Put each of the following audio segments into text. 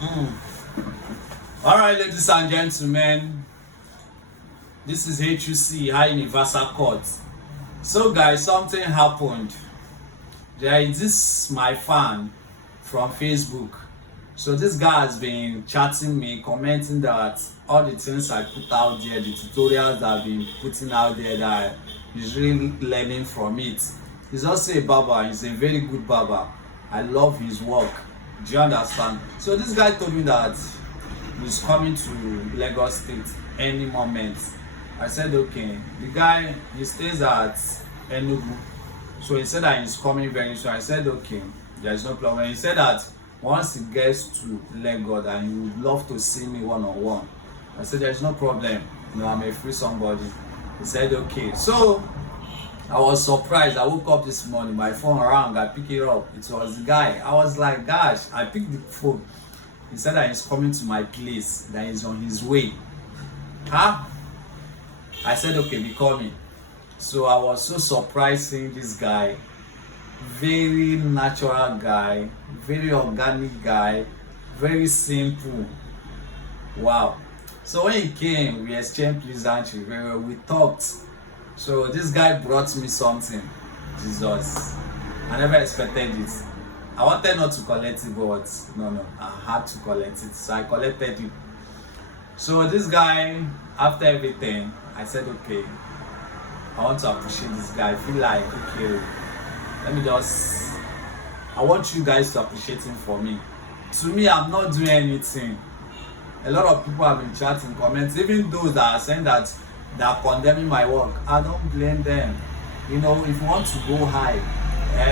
All right, ladies and gentlemen, this is HUC, High Universal Court. So guys, something happened. There is this my fan from Facebook. So this guy has been chatting me, commenting that all the things I put out there, the tutorials that I've been putting out there, that he's really learning from it. He's also a barber. He's a very good barber. I love his work. Do you understand? So this guy told me that he's coming to Lagos State any moment. I said okay. The guy, he stays at Enugu, so he said that he's coming very soon. I said okay, there's no problem. He said that once he gets to Lagos and he would love to see me one-on-one. I said there's no problem, you know, I'm a free somebody. He said okay. So I was surprised. I woke up this morning, my phone rang, I picked it up. It was the guy. I was like, gosh, I picked the phone. He said that he's coming to my place, that he's on his way. Huh? I said okay, be coming. So I was so surprised seeing this guy. Very natural guy, very organic guy, very simple. Wow. So when he came, we exchanged pleasantry, we talked. So this guy brought me something. Jesus, I never expected it. I wanted not to collect it, but no, I had to collect it. So I collected it. So this guy, after everything, I said okay, I want to appreciate this guy. I feel like okay, I want you guys to appreciate him for me. To me, I'm not doing anything. A lot of people have been chatting, comments, even those that are saying that they are condemning my work. I don't blame them. You know, if you want to go high,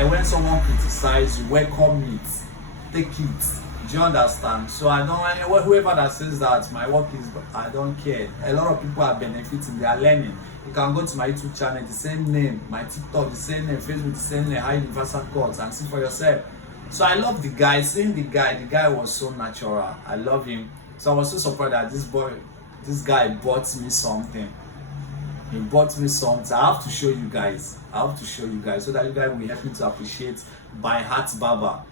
when someone criticizes you, welcome it, take it. Do you understand? So I don't, whoever that says that my work is, I don't care. A lot of people are benefiting, they are learning. You can go to my YouTube channel, the same name, my TikTok, the same name, Facebook, the same name, High Universal Court, and see for yourself. So I love the guy. Seeing the guy was so natural. I love him. So I was so surprised that this guy bought me something. He bought me something. I have to show you guys. So that you guys will help me to appreciate By Heart Barber.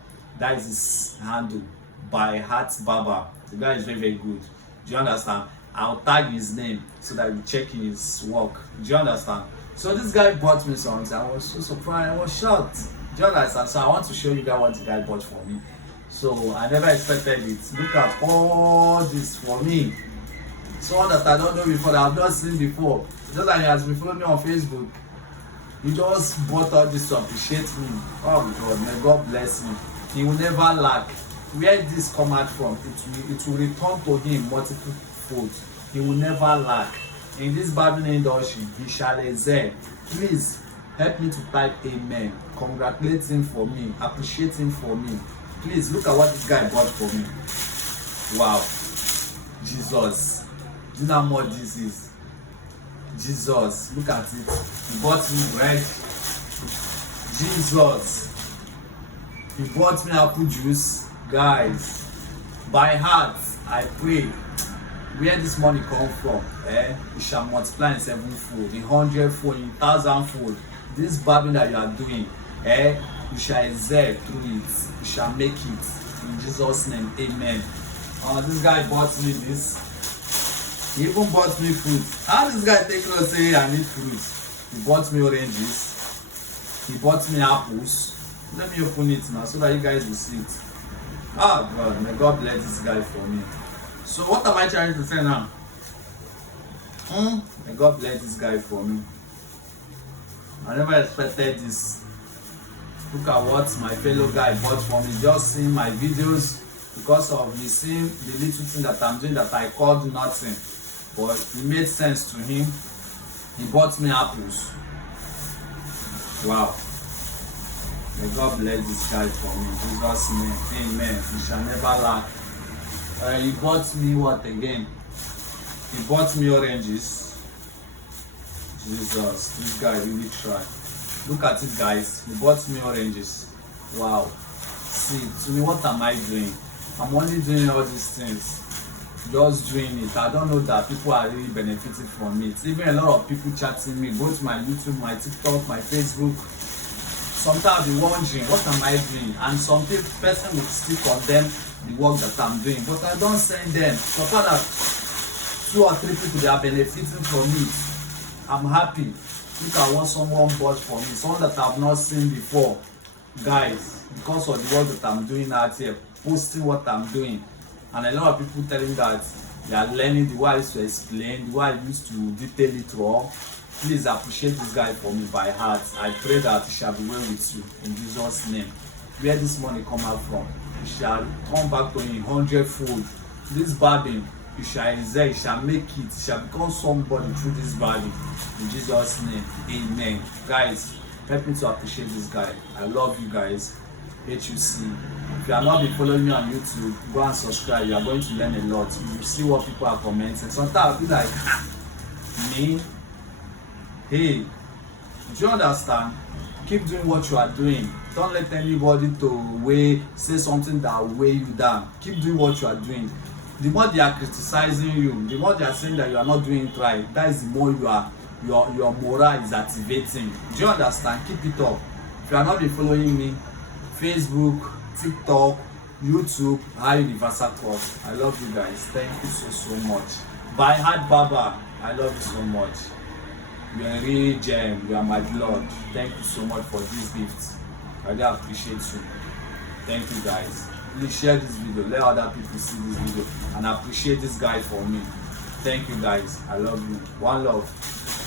That is his handle, By Heart Barber. The guy is very, very good. Do you understand? I'll tag his name so that you check his work. Do you understand? So this guy bought me something. I was so surprised. I was shocked. Do you understand? So I want to show you guys what the guy bought for me. So I never expected it. Look at all this for me. Someone that I don't know before, that I've not seen before. Just like he has been following me on Facebook. He just bought all this to appreciate me. Oh God, may God bless me. He will never lack. Where this come out from, it will return to him multiple fold. He will never lack. In this barbering industry, he shall excel. Please help me to type amen. Congratulate him for me. Appreciate him for me. Please look at what this guy bought for me. Wow. Jesus. Do you know how much this is? Jesus. Look at it. He bought me bread. Jesus. He bought me apple juice. Guys, by heart, I pray. Where this money come from, it shall multiply in 7-fold, in 100-fold, in 1,000-fold. This barbering that you are doing, you shall excel through it. You shall make it. In Jesus' name, amen. This guy bought me this. He even bought me fruit. How this guy take close say I need fruit? He bought me oranges. He bought me apples. Let me open it now so that you guys will see it. Ah, God, may God bless this guy for me. So what am I trying to say now? May God bless this guy for me. I never expected this. Look at what my fellow guy bought for me. Just seeing my videos, because of me seeing the little thing that I'm doing that I called nothing. But it made sense to him. He bought me apples. Wow. May God bless this guy for me. In Jesus' name. Amen. He shall never lack. He bought me what again? He bought me oranges. Jesus, this guy really tried. Look at it, guys. He bought me oranges. Wow. See, to me, what am I doing? I'm only doing all these things. Just doing it. I don't know that people are really benefiting from it. Even a lot of people chatting me, both my YouTube, my TikTok, my Facebook, sometimes I'll be wondering, what am I doing? And some person will still condemn the work that I'm doing, but I don't send them. So far that 2 or 3 people they are benefiting from it, I'm happy. Look at what someone bought for me, someone that I've not seen before. Guys, because of the work that I'm doing out here, posting what I'm doing, and a lot of people telling that they are learning the way I used to explain, the way I used to detail it all. Please appreciate this guy for me by heart. I pray that it shall be well with you in Jesus' name. Where this money come out from, it shall come back to you 100-fold. This burden, you shall exert, you shall make it, you shall become somebody through this burden. In Jesus' name, amen. Guys, help me to appreciate this guy. I love you guys. HUC. If you are not been following me on YouTube, go and subscribe. You are going to learn a lot. You will see what people are commenting. Sometimes I'll be like, me? Hey, do you understand? Keep doing what you are doing. Don't let anybody say something that will weigh you down. Keep doing what you are doing. The more they are criticizing you, the more they are saying that you are not doing it right, that is the more your morale is activating. Do you understand? Keep it up. If you are not been following me, Facebook, TikTok, YouTube, Universal Cross. I love you guys. Thank you so much. By heart, Barber, I love you so much. You are a real gem. You are my blood. Thank you so much for this gift. I really appreciate you. Thank you guys. Please share this video. Let other people see this video and appreciate this guy for me. Thank you guys. I love you. One love.